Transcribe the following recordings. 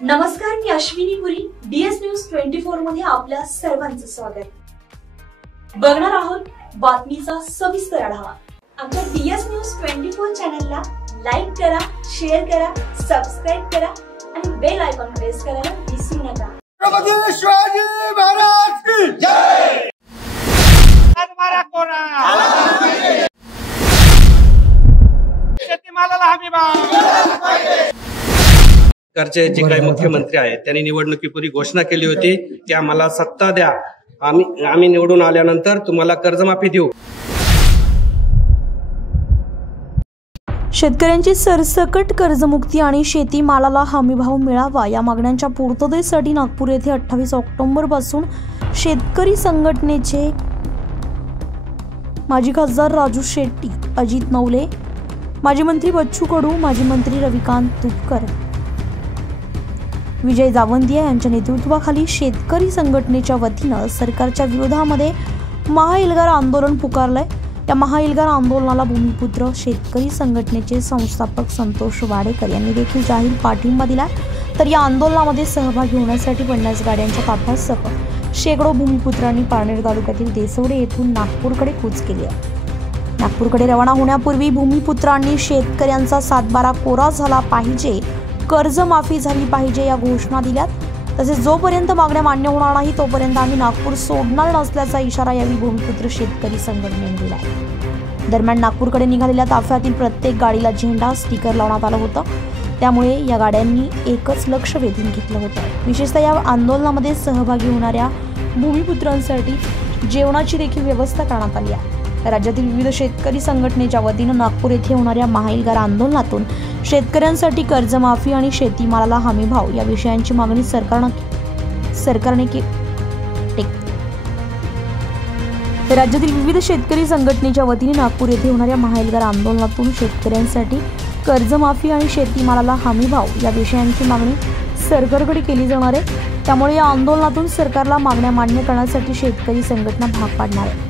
नमस्कार, मी अश्विनी पुरी. DS news 24 मध्ये आपल्या सर्वांचं स्वागत. बघणार आहोत बातमीचा सविस्तर आढावा. आमच्या DS न्यूज 24 चॅनलला लाईक करा, शेअर करा, सबस्क्राइब करा आणि बेल आयकॉन प्रेस करायला विसरू नका. छत्रपती शिवाजी महाराज की जय. शेतीमालाला हमी भाव. सरकारचे जे काही मुख्यमंत्री आहेत त्यांनी निवडणुकीपूर्वी घोषणा केली होती की आम्हाला सत्ता द्या, आम्ही निवडून आल्यानंतर तुम्हाला कर्जमाफी देऊ. शेतकऱ्यांची सरसकट कर्जमुक्ती आणि शेतीमालाला हमीभाव मिळावा या मागण्यांच्या पूर्ततेसाठी नागपूर येथे 28 ऑक्टोबर पासून शेतकरी संघटनेचे माजी खासदार राजू शेट्टी, अजित नवले, माजी मंत्री बच्चू कडू, माजी मंत्री रविकांत तुपकर, विजय जावंदिया यांच्या नेतृत्वाखाली शेतकरी संघटनेच्या वतीनं सरकारच्या विरोधामध्ये महाएल्गार आंदोलन पुकारलंय. या महाएल्गार आंदोलनाला भूमिपुत्र शेतकरी संघटनेचे संस्थापक संतोष वाडेकर यांनी देखील जाहीर पाठिंबा दिला. तर या आंदोलनामध्ये सहभागी होण्यासाठी 50 गाड्यांच्या ताफ्यासह शेकडो भूमिपुत्रांनी पारनेर तालुक्यातील देसवडे येथून नागपूरकडे कूच केली आहे. नागपूरकडे रवाना होण्यापूर्वी भूमिपुत्रांनी शेतकऱ्यांचा सातबारा कोरा झाला पाहिजे, कर्जमाफी झाली पाहिजे या घोषणा दिल्यात. तसेच जोपर्यंत मागण्या मान्य होणार नाही तोपर्यंत आम्ही नागपूर सोडणार नसल्याचा इशारा यावेळी भूमिपुत्र शेतकरी संघटनेने दिला आहे. दरम्यान नागपूरकडे निघालेल्या ताफ्यातील प्रत्येक गाडीला झेंडा, स्टिकर लावण्यात आलं होतं. त्यामुळे या गाड्यांनी एकच लक्ष वेधून घेतलं होतं. विशेषतः या आंदोलनामध्ये सहभागी होणाऱ्या भूमिपुत्रांसाठी जेवणाची देखील व्यवस्था करण्यात आली आहे. राज्यातील विविध शेतकरी संघटनेच्या वतीनं नागपूर येथे होणाऱ्या महाएल्गार आंदोलनातून शेतकऱ्यांसाठी कर्जमाफी आणि शेतीमालाला हमीभाव या विषयांची मागणी सरकारने राज्यातील विविध शेतकरी संघटनेच्या वतीने नागपूर येथे होणाऱ्या महाएल्गार आंदोलनातून शेतकऱ्यांसाठी कर्जमाफी आणि शेतीमालाला हमीभाव या विषयांची मागणी सरकारकडे केली जाणार आहे. त्यामुळे या आंदोलनातून सरकारला मागण्या मान्य करण्यासाठी शेतकरी संघटना भाग पाडणार आहे.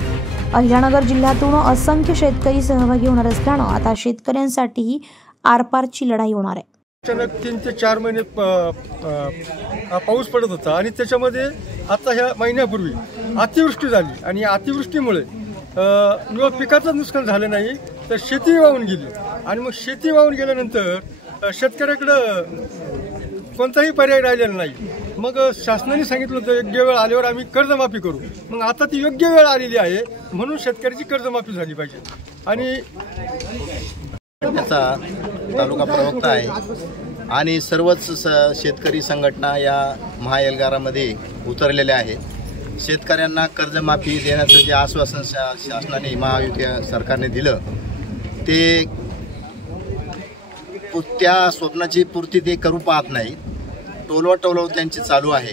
अहिल्यानगर जिल्ह्यातून असंख्य शेतकरी सहभागी होणार असल्यानं आता शेतकऱ्यांसाठीही आरपारची लढाई होणार आहे. 3 ते 4 महिने पाऊस पडत होता आणि त्याच्यामध्ये आता ह्या महिन्यापूर्वी अतिवृष्टी झाली आणि अतिवृष्टीमुळे पिकाचं नुकसान झालं नाही तर शेती वाहून गेली. आणि मग शेती वाहून गेल्यानंतर शेतकऱ्याकडं कोणताही पर्याय राहिलेला नाही. मग शासनाने सांगितलं होतं योग्य वेळ आल्यावर आम्ही कर्जमाफी करू. मग आता ती योग्य वेळ आलेली आहे म्हणून शेतकऱ्याची कर्जमाफी झाली पाहिजे. आणि त्याचा तालुका प्रवक्ता आहे आणि सर्वच शेतकरी संघटना या महाएल्गारामध्ये उतरलेल्या आहेत. शेतकऱ्यांना कर्जमाफी देण्याचं जे आश्वासन शासनाने महायुती सरकारने दिलं ते त्या स्वप्नाची पूर्ती ते करू पाहत नाही. टोलव त्यांची चालू आहे.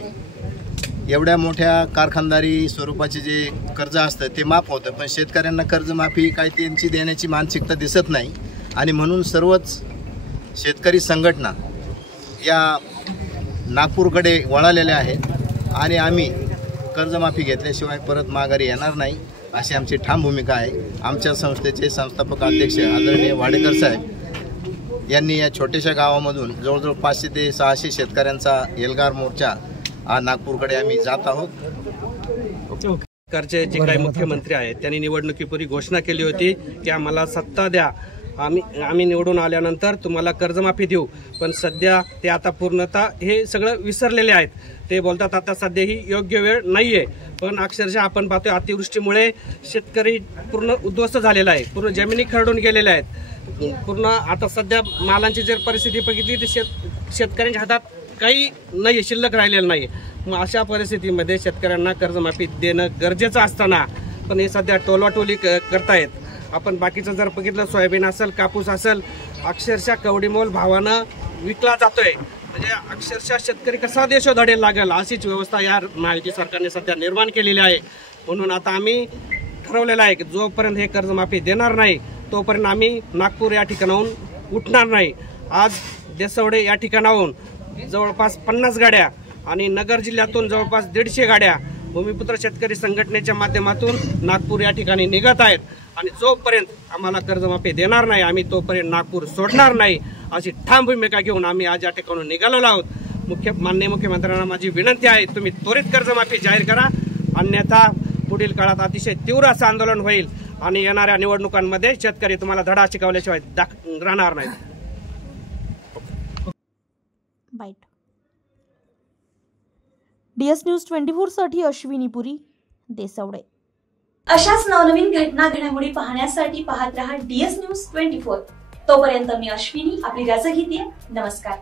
एवढ्या मोठ्या कारखानदारी स्वरूपाचे जे कर्ज असतं ते माफ होतं, पण शेतकऱ्यांना कर्जमाफी काही त्यांची देण्याची मानसिकता दिसत नाही. आणि म्हणून सर्वच शेतकरी संघटना या नागपूरकडे वळालेल्या आहेत आणि आम्ही कर्जमाफी घेतल्याशिवाय परत माघारी येणार नाही अशी आमची ठाम भूमिका आहे. आमच्या संस्थेचे संस्थापक अध्यक्ष आदरणीय वाडेकर साहेब यांनी या छोट्याशा गावामधून जवळजवळ 500 ते 600 शेतकऱ्यांचा एल्गार मोर्चा नागपूरकडे आम्ही जात आहोत. सरकारचे जे काही मुख्यमंत्री आहेत त्यांनी निवडणुकीपूर्वी घोषणा केली होती की आम्हाला सत्ता द्या, आम्ही निवडून आल्यानंतर तुम्हाला कर्जमाफी देऊ. पण सध्या ते आता पूर्णतः हे सगळं विसरलेले आहेत. ते बोलतात आता सध्या ही योग्य वेळ नाहीये. पण अक्षरशः आपण पाहतोय अतिवृष्टीमुळे शेतकरी पूर्ण उद्ध्वस्त झालेला आहे, पूर्ण जमिनी खरडून गेलेल्या आहेत. पूर्ण आता सध्या मालांची जर परिस्थिती बघितली तर शेतकऱ्यांच्या हातात काही नाही, शिल्लक राहिलेलं नाही. मग अशा परिस्थितीमध्ये शेतकऱ्यांना कर्जमाफी देणं गरजेचं असताना पण हे सध्या टोलवाटोली करतायत. आपण बाकीचं जर बघितलं, सोयाबीन असेल, कापूस असेल, अक्षरशः कवडीमोल भावानं विकला जातोय. म्हणजे अक्षरशः शेतकरी कसा देशोधडे लागेल अशीच व्यवस्था या महायुती सरकारने सध्या निर्माण केलेली आहे. म्हणून आता आम्ही ठरवलेलं आहे की जोपर्यंत हे कर्जमाफी देणार नाही तोपर्यंत आम्ही नागपूर या ठिकाणाहून उठणार नाही. आज देसवडे या ठिकाणाहून जवळपास 50 गाड्या आणि नगर जिल्ह्यातून जवळपास 150 गाड्या भूमिपुत्र शेतकरी संघटनेच्या माध्यमातून नागपूर या ठिकाणी निघत आहेत. आणि जोपर्यंत आम्हाला कर्जमाफी देणार नाही आम्ही तोपर्यंत नागपूर सोडणार नाही अशी ठाम भूमिका घेऊन आम्ही आज या ठिकाणी निघालेलो आहोत. माननीय मुख्यमंत्र्यांना माझी विनंती आहे, तुम्ही त्वरित कर्जमाफी जाहीर करा, अन्यथा पुढील काळात अतिशय तीव्र असं आंदोलन होईल आणि येणाऱ्या निवडणुकांमध्ये शेतकरी तुम्हाला धडा शिकवल्याशिवाय राहणार नाहीत. DS न्यूज 24 साठी अश्विनी पुरी, देसवडे. अशाच नवनवीन घटना घडामोडी पाहण्यासाठी पाहत रहा DS न्यूज 24. तोपर्यंत मी अश्विनी आपली रजा घेते. नमस्कार.